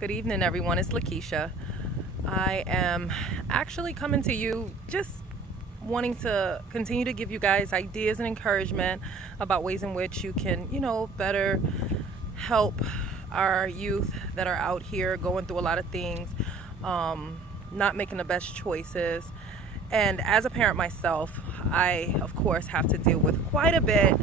Good evening, everyone. It's Lakeisha. I am actually coming to you just wanting to continue to give you guys ideas and encouragement about ways in which you can, better help our youth that are out here going through a lot of things, not making the best choices. And as a parent myself, I, of course, have to deal with quite a bit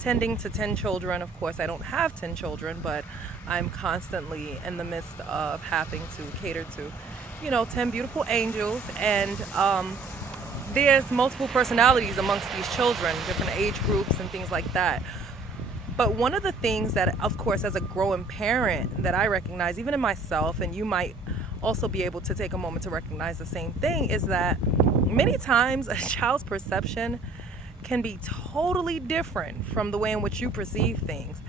tending to 10 children. Of course, I don't have 10 children, but I'm constantly in the midst of having to cater to, 10 beautiful angels. And there's multiple personalities amongst these children, different age groups and things like that. But one of the things that, of course, as a growing parent, that I recognize, even in myself, and you might also be able to take a moment to recognize the same thing, is that many times a child's perception can be totally different from the way in which you perceive things.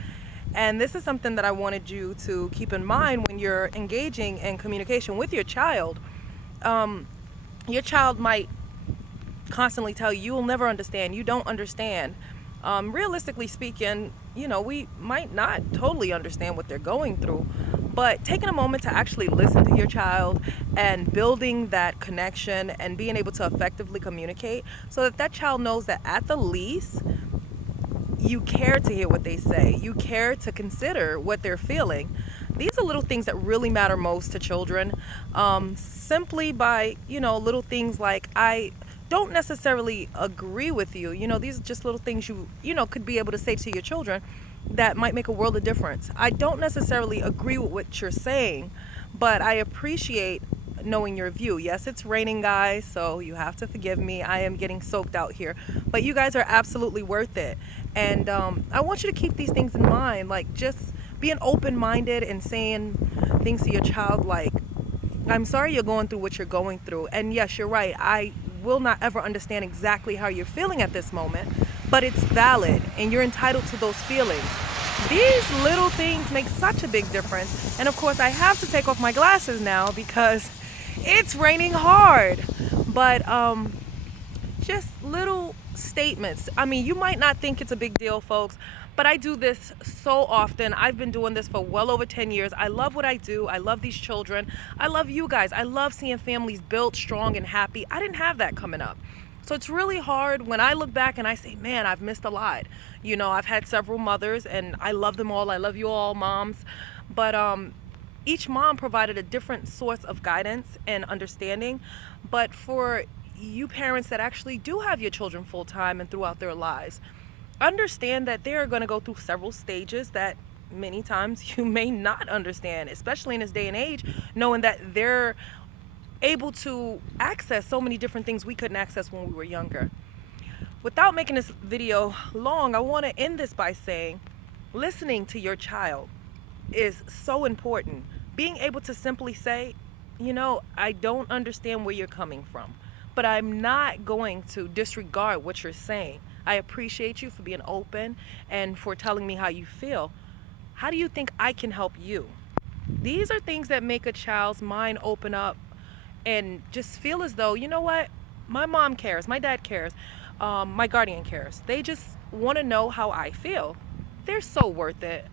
And this is something that I wanted you to keep in mind when you're engaging in communication with your child. Your child might constantly tell you, you'll never understand, you don't understand. Realistically speaking, we might not totally understand what they're going through, but taking a moment to actually listen to your child and building that connection and being able to effectively communicate so that that child knows that at the least you care to hear what they say, you care to consider what they're feeling. These are little things that really matter most to children. Simply by, little things like, I don't necessarily agree with you. These are just little things could be able to say to your children that might make a world of difference. I don't necessarily agree with what you're saying, but I appreciate knowing your view. Yes, it's raining, guys, so you have to forgive me. I am getting soaked out here, but you guys are absolutely worth it. And I want you to keep these things in mind, like just being open-minded and saying things to your child like, I'm sorry you're going through what you're going through. And yes, you're right. I will not ever understand exactly how you're feeling at this moment, but it's valid and you're entitled to those feelings. These little things make such a big difference. And of course, I have to take off my glasses now because it's raining hard. But just little statements. I mean, you might not think it's a big deal, folks, but I do this so often. I've been doing this for well over 10 years. I love what I do. I love these children. I love you guys. I love seeing families built strong and happy. I didn't have that coming up. So it's really hard when I look back and I say, man, I've missed a lot. I've had several mothers and I love them all. I love you all, moms. But each mom provided a different source of guidance and understanding. But for you parents that actually do have your children full time and throughout their lives, understand that they are going to go through several stages that many times you may not understand, especially in this day and age, knowing that they're able to access so many different things we couldn't access when we were younger. Without making this video long, I want to end this by saying listening to your child is so important. Being able to simply say, I don't understand where you're coming from, but I'm not going to disregard what you're saying. I appreciate you for being open and for telling me how you feel. How do you think I can help you? These are things that make a child's mind open up and just feel as though, you know what, my mom cares, my dad cares, my guardian cares. They just want to know how I feel. They're so worth it.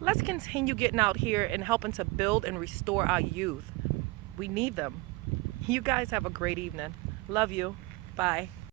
Let's continue getting out here and helping to build and restore our youth. We need them. You guys have a great evening. Love you. Bye.